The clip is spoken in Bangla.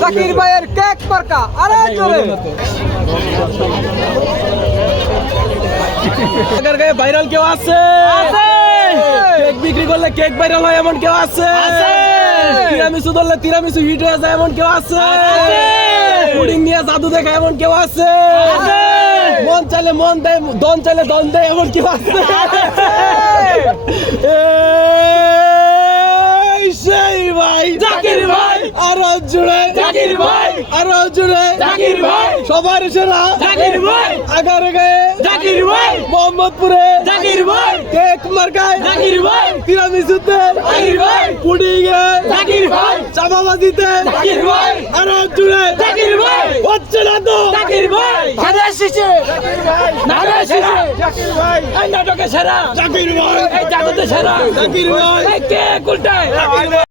জাকির ভাইয়ের কেক মার্কা আরে জোরে ভাইরাল কেউ আছে? কেক বিক্রি করলে কেক ভাইরাল হয় এমন কেউ আছে? তিরামিসু ধরলে তিরামিসু হিট হয়ে যায় এমন কেউ আছে? পুডিং নিয়ে জাদু দেখা এমন কেউ আছে? মন চাইলে মন দেয়, দন চাইলে দন দেয় এমন কেউ আছে? সেই ভাই জাকির ভাই, আরো জুড়ে জাকির ভাই, আরো জুড়ে জাকির ভাই, সবার সেরা জাকির ভাই, আগারে গায়ে জাকির ভাই, মোহাম্মদপুরে জাকির ভাই, কেক মার্কায় জাকির ভাই, তিরামিসুতে জাকির ভাই, পুডিং এ জাকির ভাই, চাপাবাজিতে জাকির ভাই, আরো জুড়ে জাকির ভাই, হচ্ছে না তো জাকির ভাই, নারে শিশে, নারে শিশে, জাকির ভাই এই নাটকে সেরা, জাকির ভাই এই জাদুতে সেরা, জাকির ভাই এই কে উল্টায়,